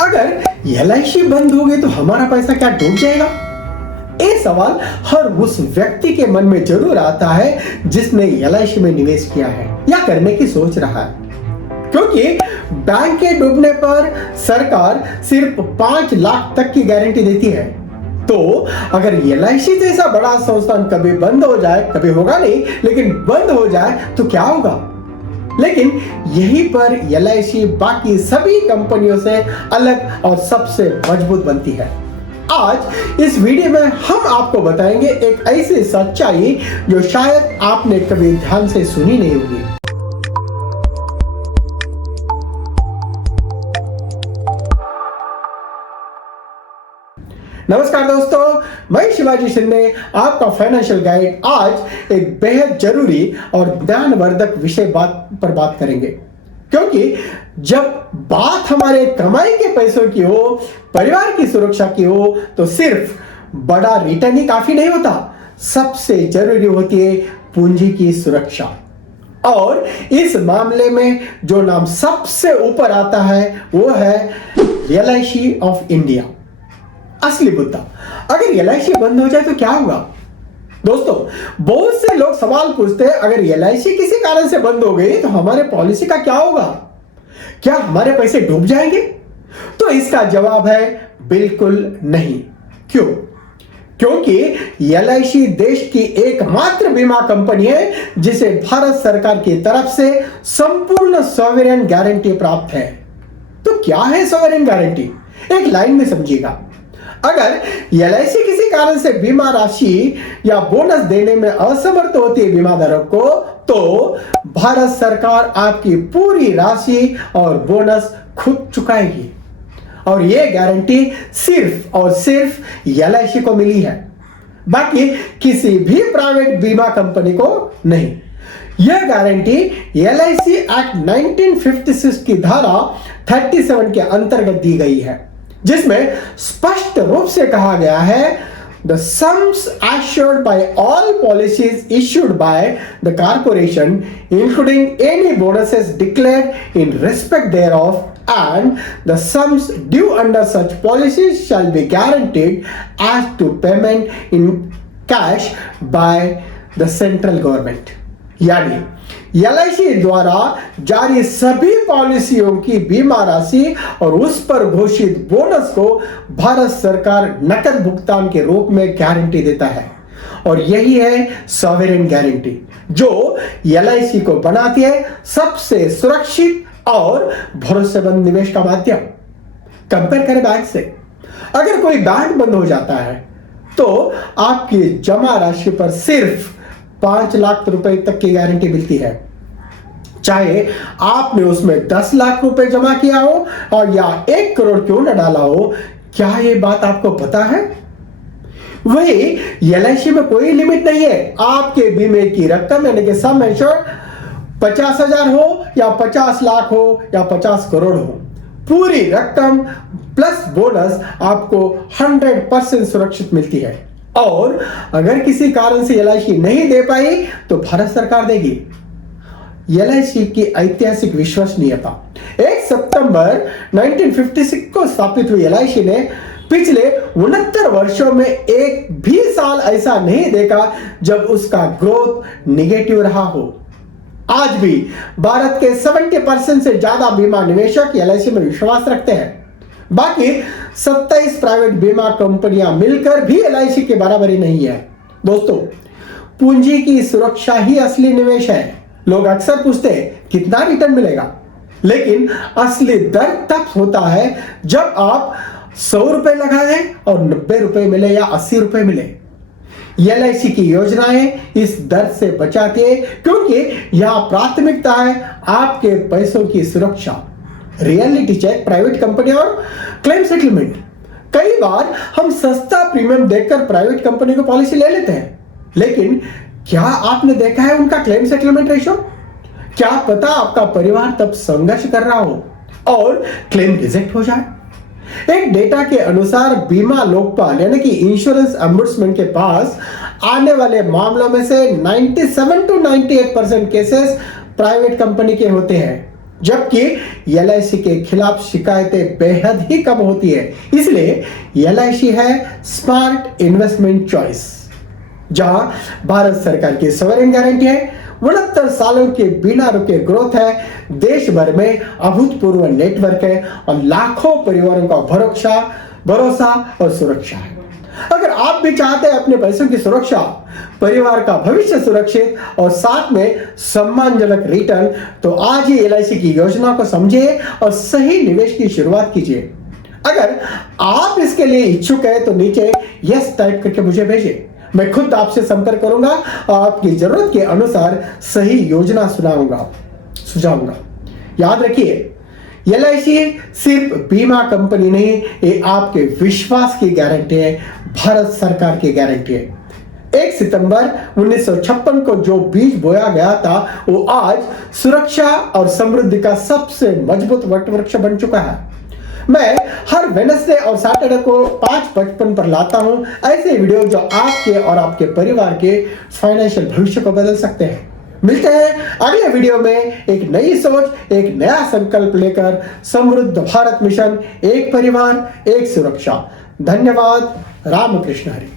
अगर एलआईसी बंद हो गई तो हमारा पैसा क्या डूब जाएगा? ये सवाल हर उस व्यक्ति के मन में जरूर आता है जिसने एलआईसी में निवेश किया है या करने की सोच रहा है, क्योंकि बैंक के डूबने पर सरकार सिर्फ 5 लाख तक की गारंटी देती है। तो अगर एलआईसी जैसा बड़ा संस्थान कभी बंद हो जाए, कभी होगा नहीं लेकिन बंद हो जाए तो क्या होगा? लेकिन यहीं पर एलआईसी बाकी सभी कंपनियों से अलग और सबसे मजबूत बनती है। आज इस वीडियो में हम आपको बताएंगे एक ऐसी सच्चाई जो शायद आपने कभी ध्यान से सुनी नहीं होगी। नमस्कार दोस्तों, मैं शिवाजी शिंदे, आपका फाइनेंशियल गाइड। आज एक बेहद जरूरी और ज्ञानवर्धक विषय पर बात करेंगे, क्योंकि जब बात हमारे कमाई के पैसों की हो, परिवार की सुरक्षा की हो, तो सिर्फ बड़ा रिटर्न ही काफी नहीं होता। सबसे जरूरी होती है पूंजी की सुरक्षा। और इस मामले में जो नाम सबसे ऊपर आता है वो है एलआईसी ऑफ इंडिया। असली मुद्दा, अगर एलआईसी बंद हो जाए तो क्या होगा? दोस्तों, बहुत से लोग सवाल पूछते हैं, अगर एलआईसी किसी कारण से बंद हो गई तो हमारे पॉलिसी का क्या होगा? क्या हमारे पैसे डूब जाएंगे? तो इसका जवाब है बिल्कुल नहीं। क्यों? क्योंकि एलआईसी देश की एकमात्र बीमा कंपनी है जिसे भारत सरकार की तरफ से संपूर्ण सॉवरेन गारंटी प्राप्त है। तो क्या है सॉवरेन गारंटी? एक लाइन में समझिएगा। अगर एलआईसी किसी कारण से बीमा राशि या बोनस देने में असमर्थ होती है बीमाधारक को, तो भारत सरकार आपकी पूरी राशि और बोनस खुद चुकाएगी। और यह गारंटी सिर्फ और सिर्फ एलआईसी को मिली है, बाकी किसी भी प्राइवेट बीमा कंपनी को नहीं। यह गारंटी एलआईसी एक्ट 1956 की धारा 37 के अंतर्गत दी गई है, जिसमें स्पष्ट रूप से कहा गया है, the sums assured by all policies issued by the corporation, including any bonuses declared in respect thereof, and the sums due under such policies shall be guaranteed as to payment in cash by the central government। यानी LIC द्वारा जारी सभी पॉलिसियों की बीमा राशि और उस पर घोषित बोनस को भारत सरकार नकद भुगतान के रूप में गारंटी देता है। और यही है सॉवरेन गारंटी, जो एलआईसी को बनाती है सबसे सुरक्षित और भरोसेमंद निवेश का माध्यम। कंपेयर करें बैंक से। अगर कोई बैंक बंद हो जाता है तो आपकी जमा राशि पर सिर्फ 5 लाख रुपए तक की गारंटी मिलती है, चाहे आपने उसमें 10 लाख रुपए जमा किया हो और या 1 करोड़ क्यों न डाला हो। क्या यह बात आपको पता है? वही एलआईसी में कोई लिमिट नहीं है। आपके बीमे की रकम यानी कि सम एश्योर्ड 50,000 हो या 50 लाख हो या 50 करोड़ हो, पूरी रकम प्लस बोनस आपको 100% सुरक्षित मिलती है। और अगर किसी कारण से एलआईसी नहीं दे पाई तो भारत सरकार देगी। एलआईसी की ऐतिहासिक विश्वसनीयता। 1 सितंबर 1956 को स्थापित हुई एलआईसी ने पिछले 69 वर्षों में एक भी साल ऐसा नहीं देखा जब उसका ग्रोथ निगेटिव रहा हो। आज भी भारत के 70% से ज्यादा बीमा निवेशक एलआईसी में विश्वास रखते हैं। बाकी 27 प्राइवेट बीमा कंपनियां मिलकर भी एलआईसी के बराबरी नहीं है। दोस्तों, पूंजी की सुरक्षा ही असली निवेश है। लोग अक्सर पूछते हैं कितना रिटर्न मिलेगा, लेकिन असली दर तब होता है जब आप 100 रुपए लगाएं और 90 रुपए मिले या 80 रुपए मिले। एलआईसी की योजनाएं इस दर से बचाती है, क्योंकि यहां प्राथमिकता है आपके पैसों की सुरक्षा। रियलिटी चेक, प्राइवेट कंपनी और क्लेम सेटलमेंट। कई बार हम सस्ता प्रीमियम देखकर प्राइवेट कंपनी को पॉलिसी ले लेते हैं, लेकिन क्या आपने देखा है उनका क्लेम सेटलमेंट रेशो? क्या पता आपका परिवार तब संघर्ष कर रहा हो और क्लेम रिजेक्ट हो जाए। एक डेटा के अनुसार बीमा लोकपाल यानी कि इंश्योरेंस ओम्बुड्समैन के पास आने वाले मामलों में से 97 to 98% केसेस प्राइवेट कंपनी के होते हैं। जबकि एलआईसी के खिलाफ शिकायतें बेहद ही कम होती है। इसलिए एलआईसी है स्मार्ट इन्वेस्टमेंट चॉइस, जहां भारत सरकार की सॉवरेन गारंटी है, 69 सालों के बिना रुके ग्रोथ है, देश भर में अभूतपूर्व नेटवर्क है और लाखों परिवारों का भरोसा और सुरक्षा है। अगर आप भी चाहते हैं अपने पैसों की सुरक्षा, परिवार का भविष्य सुरक्षित और साथ में सम्मानजनक रिटर्न, तो आज ही एलआईसी की योजना को समझिए और सही निवेश की शुरुआत कीजिए। अगर आप इसके लिए इच्छुक हैं तो नीचे यस टाइप करके मुझे भेजिए, मैं खुद आपसे संपर्क करूंगा और आपकी जरूरत के अनुसार सही योजना सुझाऊंगा। याद रखिए, एलआईसी सिर्फ बीमा कंपनी नहीं, ये आपके विश्वास की गारंटी है, भारत सरकार की गारंटी है। 1 सितंबर 1956 को जो बीज बोया गया था, वो आज सुरक्षा और समृद्धि का सबसे मजबूत वटवृक्ष बन चुका है। मैं हर वेडनेसडे और सैटरडे को 5:55 पर लाता हूं ऐसे वीडियो जो आपके और आपके परिवार के फाइनेंशियल भविष्य को बदल सकते हैं। मिलते हैं अगले वीडियो में एक नई सोच, एक नया संकल्प लेकर। समृद्ध भारत मिशन, एक परिवार, एक सुरक्षा। धन्यवाद। रामकृष्ण हरि।